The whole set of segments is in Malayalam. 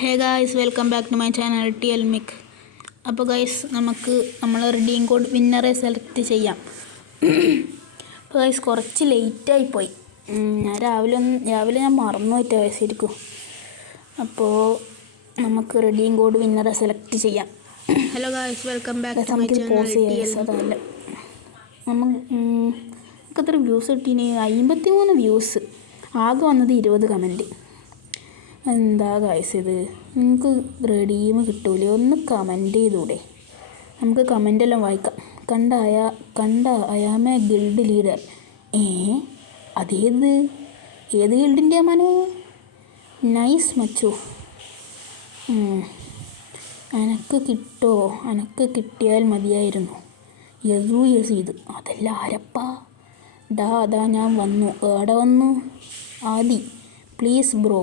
Hey guys, welcome back to my channel TL Mic. അപ്പോൾ ഗായ്സ്, നമുക്ക് നമ്മൾ റെഡീം കോഡ് വിന്നറെ സെലക്ട് ചെയ്യാം. അപ്പോൾ ഗായ്സ്, കുറച്ച് ലേറ്റായിപ്പോയി. ഞാൻ രാവിലെ ഞാൻ മറന്നു പോയിട്ട് ഗായ്സ് ഇരിക്കും. അപ്പോൾ നമുക്ക് റെഡീം കോഡ് വിന്നറെ സെലക്ട് ചെയ്യാം. Hello guys, welcome back to my channel TL Mic. നമുക്കത്ര വ്യൂസ് കിട്ടീന് 53 വ്യൂസ്, ആകെ വന്നത് 20 കമൻറ്റ്. എന്താ ഗായ്സ് ഇത്, നിങ്ങൾക്ക് റെഡീം കിട്ടൂലേ? ഒന്ന് കമൻറ്റ് ചെയ്തൂടെ? നമുക്ക് കമൻറ്റെല്ലാം വായിക്കാം. കണ്ട അയാമേ ഗിൽഡ് ലീഡർ. അതേത് ഗിൽഡിൻ്റെ മോനെ? നൈസ് മച്ചു. അനക്ക് കിട്ടിയാൽ മതിയായിരുന്നു. യസീദ്. അതല്ല ആരപ്പാ? അതാ ഞാൻ വന്നു. ഏടെ വന്നു? ആദി. Please bro.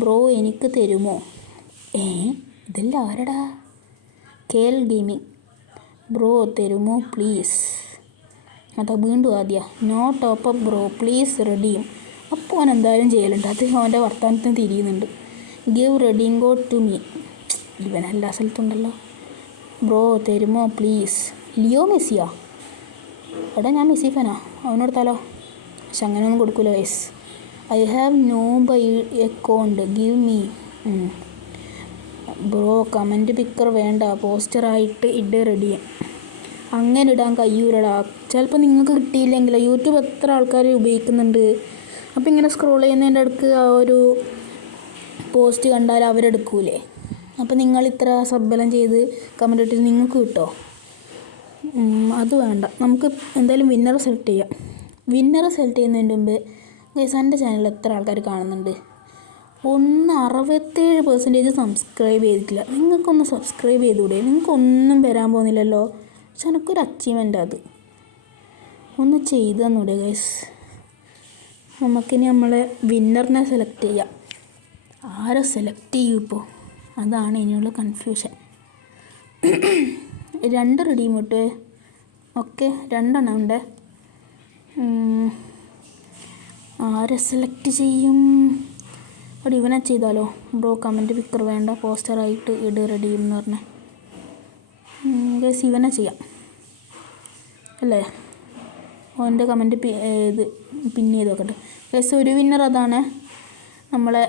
ബ്രോ എനിക്ക് തരുമോ? ഇതല്ല ആരടാ? കേൽ ഗെയിമിങ്. ബ്രോ തരുമോ പ്ലീസ്? അതാ വീണ്ടും ആദ്യ. No top up bro, please redeem. അപ്പോൾ അവൻ എന്തായാലും ചെയ്യലുണ്ട്. അത് അവൻ്റെ വർത്തമാനത്തിന് തിരിയുന്നുണ്ട്. Give redeem code to me. ഇവൻ എല്ലാ സ്ഥലത്തുണ്ടല്ലോ. ബ്രോ തരുമോ പ്ലീസ്? ലിയോ മെസ്സിയാ? എടാ, ഞാൻ മെസ്സി ഫാനാ, അവനോടുത്താലോ? പക്ഷെ അങ്ങനെയൊന്നും കൊടുക്കൂല വയസ്സ്. I have no buy account, give me. Bro comment picker വേണ്ട, പോസ്റ്ററായിട്ട് ഇട് റെഡി. അങ്ങനെ ഇടാൻ കഴിയൂലടാ. ചിലപ്പോൾ നിങ്ങൾക്ക് കിട്ടിയില്ലെങ്കിലോ. യൂട്യൂബ് എത്ര ആൾക്കാർ ഉപയോഗിക്കുന്നുണ്ട്. അപ്പോൾ ഇങ്ങനെ സ്ക്രോൾ ചെയ്യുന്നതിൻ്റെ അടുക്ക് ആ ഒരു പോസ്റ്റ് കണ്ടാൽ അവരെടുക്കൂലേ? അപ്പോൾ നിങ്ങൾ ഇത്ര സബ്ബലം ചെയ്ത് കമൻറ്റ് ഇട്ടിട്ട് നിങ്ങൾക്ക് കിട്ടോ? അത് വേണ്ട. നമുക്ക് എന്തായാലും വിന്നറെ സെലക്ട് ചെയ്യാം. വിന്നറെ സെലക്ട് ചെയ്യുന്നതിന് മുമ്പ് ഗൈസ്, എൻ്റെ ചാനൽ എത്ര ആൾക്കാർ കാണുന്നുണ്ട്? 67% സബ്സ്ക്രൈബ് ചെയ്തിട്ടില്ല. നിങ്ങൾക്കൊന്ന് സബ്സ്ക്രൈബ് ചെയ്തുകൂടെ? നിങ്ങൾക്കൊന്നും വരാൻ പോകുന്നില്ലല്ലോ. പക്ഷെ എനിക്കൊരു അച്ചീവ്മെൻ്റ് അത്. ഒന്ന് ചെയ്തു തന്നൂടെ ഗൈസ്? നമുക്കിനി നമ്മളെ വിന്നറിനെ സെലക്ട് ചെയ്യാം. ആരെ സെലക്ട് ചെയ്യൂ ഇപ്പോൾ? അതാണ് ഇനിയുള്ള കൺഫ്യൂഷൻ. 2 റെഡീം കിട്ടുമേ. ഓക്കെ, 2 ഉണ്ട്. ആരെ സെലക്ട് ചെയ്യും? അവിടെ ഇവനെ ചെയ്താലോ? ബ്രോ കമൻറ്റ് പിക്കർ വേണ്ട, പോസ്റ്ററായിട്ട് ഇട് റെഡീം എന്ന് പറഞ്ഞേ. ഗൈസ്, ഇവനെ ചെയ്യാം അല്ലേ? അവൻ്റെ കമൻറ്റ് ഇത് പിൻ ചെയ്ത് നോക്കട്ടെ. ഗൈസ്, ഒരു വിന്നർ അതാണ് നമ്മളെ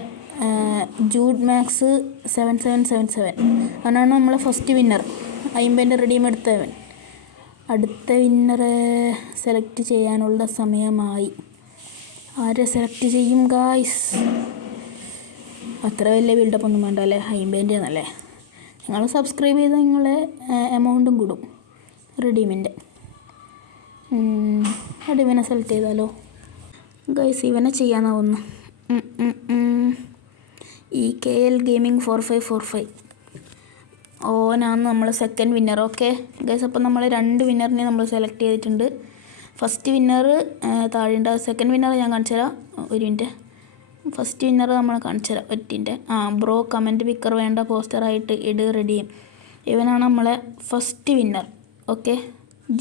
ജൂഡ് മാക്സ് 7777. അവനാണ് നമ്മളെ ഫസ്റ്റ് വിന്നർ. 50 റെഡീം എടുത്തവൻ. അടുത്ത വിന്നറെ സെലക്ട് ചെയ്യാനുള്ള സമയമായി. ആരെ സെലക്ട് ചെയ്യും ഗായ്സ്? അത്ര വലിയ ബിൽഡപ്പ് ഒന്നും വേണ്ട അല്ലേ? 50 എന്നല്ലേ? നിങ്ങൾ സബ്സ്ക്രൈബ് ചെയ്താൽ നിങ്ങളെ എമൗണ്ടും കൂടും റെഡീമിൻ്റെ. ഇവനെ സെലക്ട് ചെയ്താലോ ഗൈസ്? ഇവനെ ചെയ്യാനാവുന്നു. ഈ KL ഗെയിമിങ് 4545 ഓനാണ് നമ്മൾ സെക്കൻഡ് വിന്നർ. ഓക്കെ ഗൈസ്, അപ്പോൾ നമ്മൾ 2 വിന്നറിനെ നമ്മൾ സെലക്ട് ചെയ്തിട്ടുണ്ട്. ഫസ്റ്റ് വിന്നർ താഴെയുണ്ട്. സെക്കൻഡ് വിന്നർ ഞാൻ കാണിച്ചു തരാം. ഒരു മിനിറ്റ്. ഫസ്റ്റ് വിന്നർ നമ്മൾ കാണിച്ചു തരാം. ഒറ്റിൻ്റെ. ബ്രോ കമൻറ്റ് പിക്കർ വേണ്ട, പോസ്റ്ററായിട്ട് ഇട് റെഡീം. ഇവനാണ് നമ്മളെ first winner. Okay,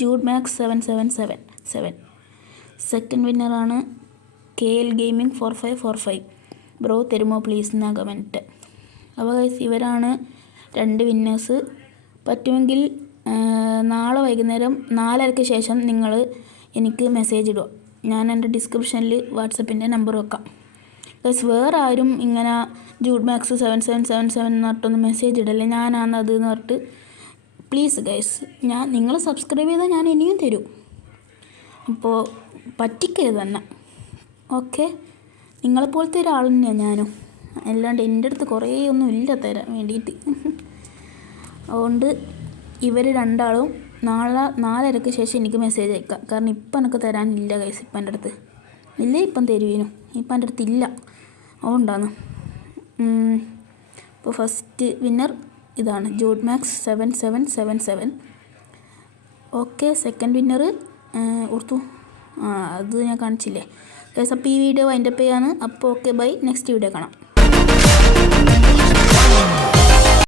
Jude Max 7777. Second വിന്നറാണ് KL ഗെയിമിങ് 4545. ബ്രോ തരുമോ പ്ലീസ് എന്നാ കമൻറ്റ്. അപ്പോൾ ഗൈസ്, ഇവരാണ് 2 വിന്നേഴ്സ്. പറ്റുമെങ്കിൽ നാളെ വൈകുന്നേരം 4:30 ശേഷം നിങ്ങൾ എനിക്ക് മെസ്സേജ് ഇടുക. ഞാൻ എൻ്റെ ഡിസ്ക്രിപ്ഷനിൽ വാട്സപ്പിൻ്റെ നമ്പർ വെക്കാം. പ്ലസ് വേറെ ആരും ഇങ്ങനെ ജൂഡ് മാക്സ് 7777 എന്ന് പറഞ്ഞിട്ടൊന്ന് മെസ്സേജ് ഇടല്ലേ. ഞാനാണ് അത് എന്ന് പറഞ്ഞിട്ട്. പ്ലീസ് ഗൈസ്, നിങ്ങൾ സബ്സ്ക്രൈബ് ചെയ്താൽ ഞാൻ ഇനിയും തരും. അപ്പോൾ പറ്റിക്കരുത് തന്നെ. ഓക്കെ, നിങ്ങളെപ്പോലത്തെ ഒരാൾ തന്നെയാണ് ഞാനും. അല്ലാണ്ട് എൻ്റെ അടുത്ത് കുറേ ഒന്നും ഇല്ല തരാൻ വേണ്ടിയിട്ട്. അതുകൊണ്ട് ഇവർ 2 ആളും നാളെ 4:30 ശേഷം എനിക്ക് മെസ്സേജ് അയക്കാം. കാരണം ഇപ്പം എനിക്ക് തരാനില്ല ഗൈസ്. ഇപ്പം എൻ്റെ അടുത്ത് ഇല്ലേ? ഇപ്പം തരുവേനു. ഇപ്പം എൻ്റെ അടുത്ത് ഇല്ല. അതുകൊണ്ടാണ്. ഇപ്പോൾ ഫസ്റ്റ് വിന്നർ ഇതാണ്, Jude Max 7777. Okay, second winner ഓർത്തു. അത് ഞാൻ കാണിച്ചില്ലേ ഗൈസ്? അപ്പോൾ ഈ വീഡിയോ വൈൻഡപ്പ് ചെയ്യാണ്. അപ്പോൾ ഓക്കെ, ബൈ. നെക്സ്റ്റ് വീഡിയോ കാണാം.